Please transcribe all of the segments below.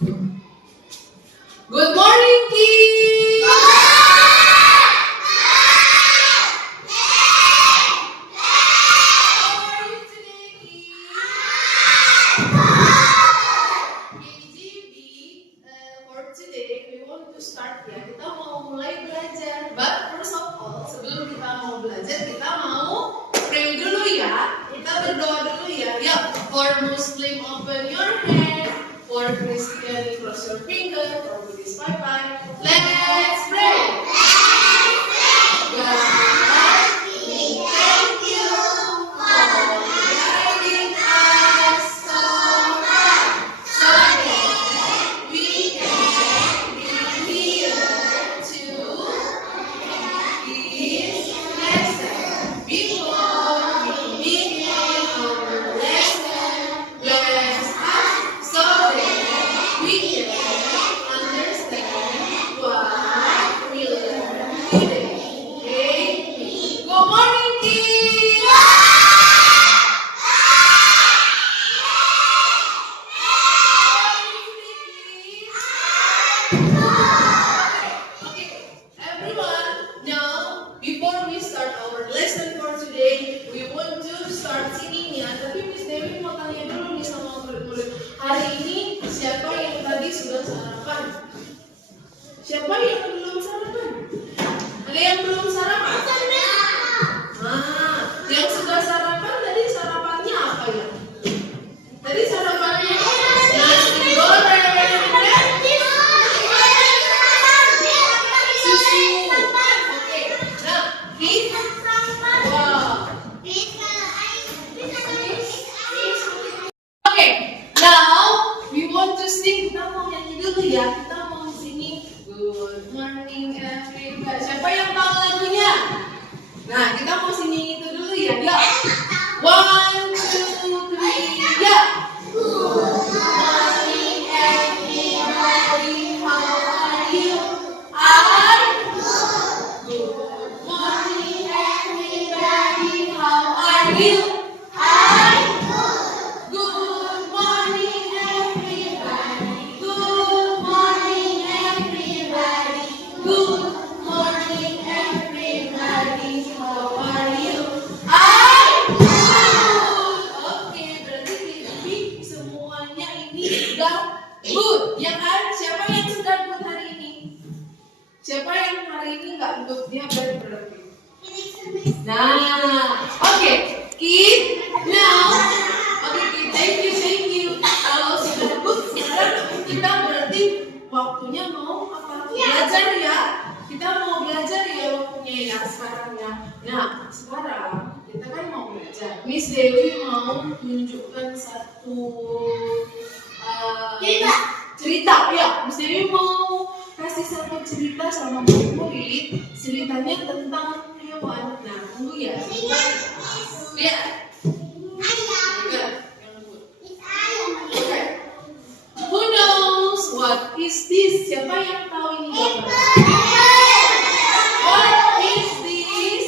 Good morning, kids! How are you today, kids? KGB, for today, we want to start ya. Kita mau mulai belajar. But first of all, sebelum kita mau belajar, kita mau pray dulu ya. Kita berdoa dulu ya. Yuk, for Muslim, open your hand. For Christian, cross your finger. For Buddhist, bye-bye. Let's pray. God, we thank you for guiding us so far, so that we can be here to this lesson. Before we begin our lesson, bless us so that we can understand what we learn today. Okay? Good morning, kids! Okay, everyone, now before we start our lesson for today, we want to start singing ya. Tapi Miss Dewi mau tanya dulu nih sama murid-murid. Hari ini siapa yang tadi sudah sarapan? Siapa yang belum sarapan? Ada yang belum sarapan? Yang sudah sarapan tadi sarapannya apa ya? Tadi sarapannya nasi goreng dan susu. Oke, nah kita wow. Oke, now we want to sing. Kita mau nyanyi dulu ya. Kita mau singing Good Morning Everybody. Siapa yang tahu lagunya? Nah, kita mau singing itu dulu ya. Yuk. 1, 2, 3, ya. Good morning everybody. How are you? Good morning everybody. How are you? Good morning everybody. Good morning everybody. Good morning everybody. How are you? Oke, berarti jadi semuanya ini sudah good, ya kan? Siapa yang sudah good hari ini? Siapa yang hari ini nggak good? Dia berarti. Nah, oke, kid. Now, oke, kid. Thank you. Kalau sudah good, sekarang kita berarti waktunya mau apa? Belajar ya. Kita mau belajar ya waktunya ya sekarang ya. Nah, sekarang kita kan mau belajar. Miss Dewi mau tunjukkan satu cerita. Ya, Miss Dewi mau kasih satu cerita sama murid. Ceritanya tentang hewan. Nah, tunggu ya. Ya. Who knows what is this? Siapa yang tahu ini? What is this?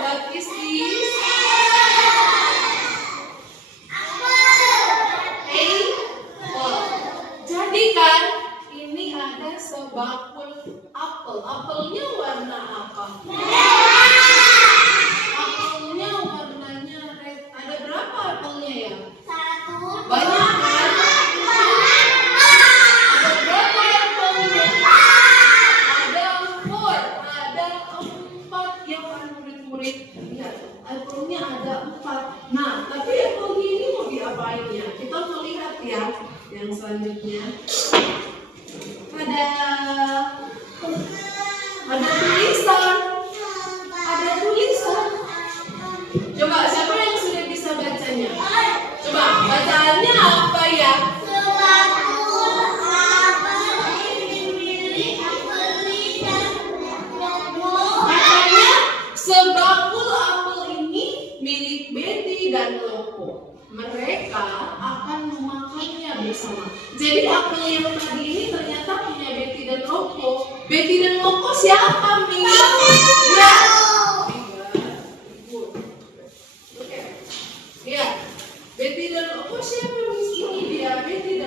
What is this? Jadi kan ini ada sebakul apel. Apelnya warna apa? Apelnya warnanya red. Ada berapa apelnya ya? Banyak kan? Ada berapa apelnya? Ada 4. Ada 4 ya kan murid-murid. Lihat, apelnya ada 4. Nah, tapi apelnya ini mau diapain ya? Kita mau lihat ya. Yang selanjutnya ada tulisan. Coba siapa yang sudah bisa bacanya? Coba bacaannya apa ya? Katanya sebakul apel ini milik Betty dan Lopo. Mereka akan memakannya bersama. Jadi apel yang tadi ini ternyata punya Betty dan Lopo. Betty dan Lopo siapa, Mi? Ya. Ya. Betty dan Lopo siapa, Miss? Ini dia Betty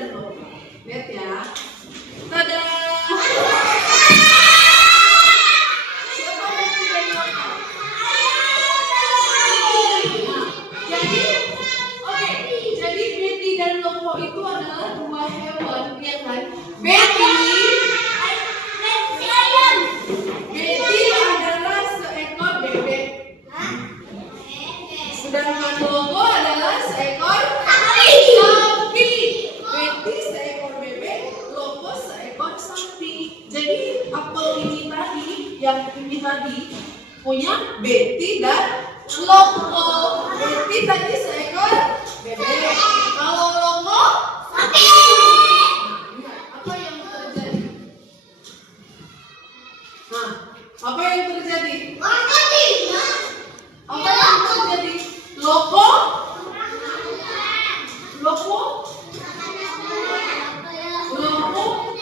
Loko itu adalah dua hewan, ya kan? Betty adalah seekor bebek. Sedangkan Loko adalah seekor sapi. Betty seekor bebek, Loko seekor sapi. Jadi apel ini tadi punya Betty dan Loko. Betty tadi seekor bebek. Kalau Loko sapi. Apa yang terjadi? Apa yang terjadi? Apa yang terjadi? Loko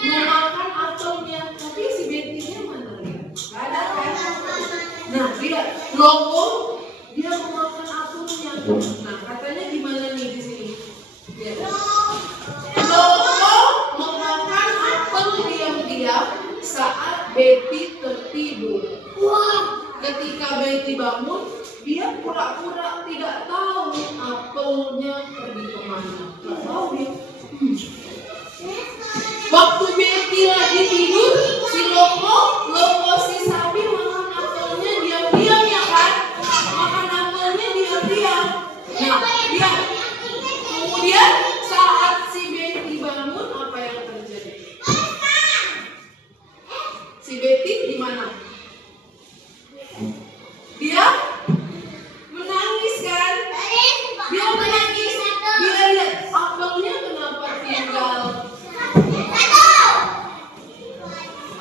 memakan apelnya, tapi si Betty-nya mana dia? Gak ada kan? Nah, Loko dia memakan apelnya. Nah, katanya gimana nih di sini? Loko memakan apel diam-diam saat Betty tertidur. Ketika Betty bangun, dia pura-pura tidak tahu apelnya pergi kemana. Tidak tahu dia. Waktu Betty lagi tidur, si Loko si sapi makan apelnya diam-diam, ya kan? Makan apelnya diam-diam. Nah, kemudian saat si Betty bangun, apa yang terjadi? Si Betty di mana? Dia menangis kan? Dia menangis. Dia lihat apelnya kenapa tinggal?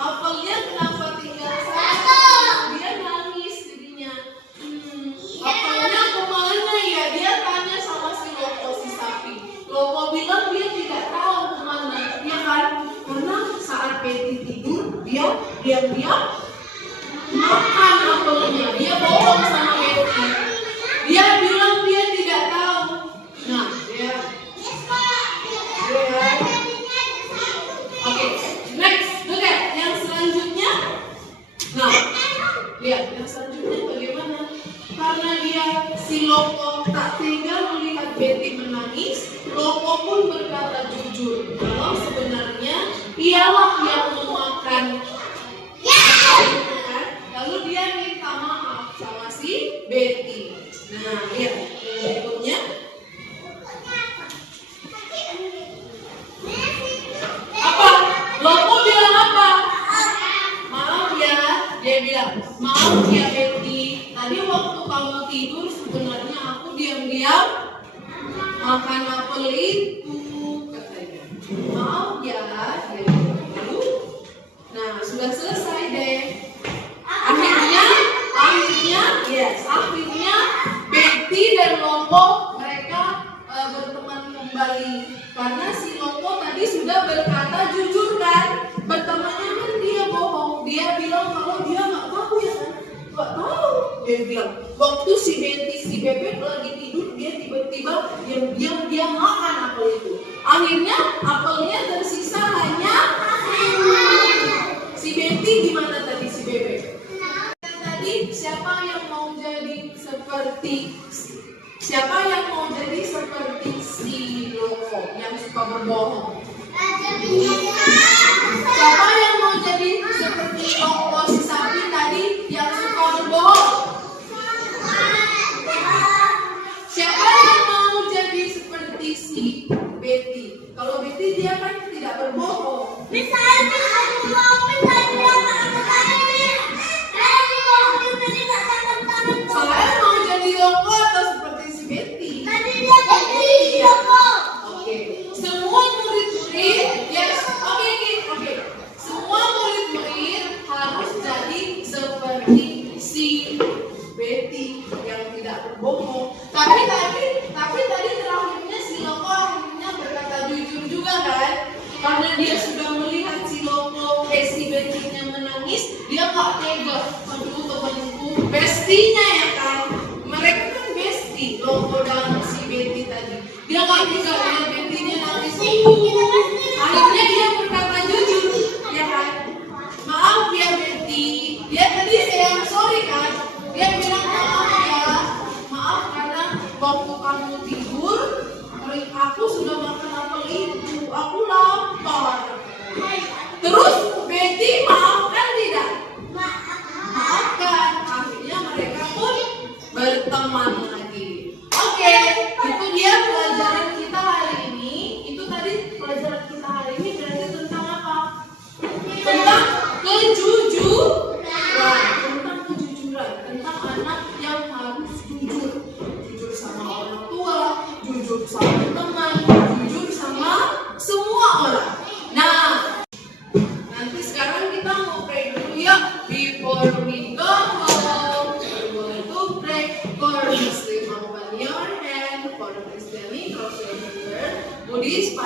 Apelnya kenapa tinggal satu? Dia nangis jadinya. Apelnya kemana ya? Dia tanya sama si Loko si sapi. Loko bilang dia tidak tahu kemana, ya kan? Karena saat Betty tidur, dia diam-diam makan apelnya. Dia bohong sama Betty. Dia bilang dia tidak tahu. Nah, Oke, next, look at yang selanjutnya. Nah, lihat yang selanjutnya bagaimana? Karena si Loko tak tega melihat Betty menangis, Loko pun berkata jujur kalau sebenarnya ialah yang memakan. Lalu dia minta maaf sama si Betty. Nah, lihat yang berikutnya. Apa? Loko bilang apa? Maaf ya, dia bilang, maaf ya Betty. Tadi waktu kamu tidur sebenarnya aku diam-diam makan apel itu, katanya. Maaf ya, dia bilang. Lalu, nah sudah selesai deh. Akhirnya Betty dan Loko mereka berteman kembali karena si Loko tadi sudah berkata jujur kan, bertemannya kan dia bohong. Dia bilang kalau dia nggak tahu, ya kan? Nggak tahu. Dia bilang waktu si Betty si bebek lagi tidur, dia tiba-tiba diam-diam dia makan apel itu. Akhirnya apelnya tersisa hanya si Betty. Gimana tadi si bebek? Siapa yang mau jadi seperti si Loko yang suka berbohong? Siapa yang mau jadi seperti Loko si sapi tadi yang suka berbohong? Siapa yang mau jadi seperti si Betty? Kalau Betty dia kan tidak berbohong. Saya mau jadi Loko atau seperti si Betty? Oke. Semua murid-murid, yes. Oke. Semua murid-murid harus jadi seperti si Betty yang tidak berbohong. Tapi tadi terakhirnya si Loko akhirnya berkata jujur juga kan? Karena dia sudah melihat si Betty-nya menangis, dia nggak tega. Aduh, temanku, bestinya ya kan? Mereka kan besti, Loko dan si Betty tadi. Dia nggak tega lihat Betty-nya nangis. Akhirnya dia berkata jujur, ya kan? Maaf ya Betty. Dia tadi sayang sorry kan? Dia bilang maaf karena waktu kamu tidur, aku sudah makan apel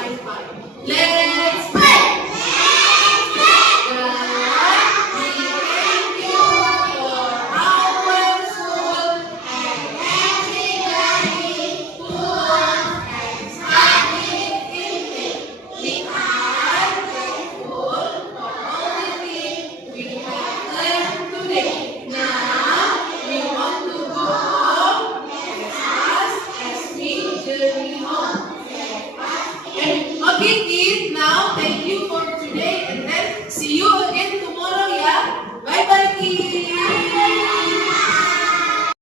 high five. Let's pray. Okay,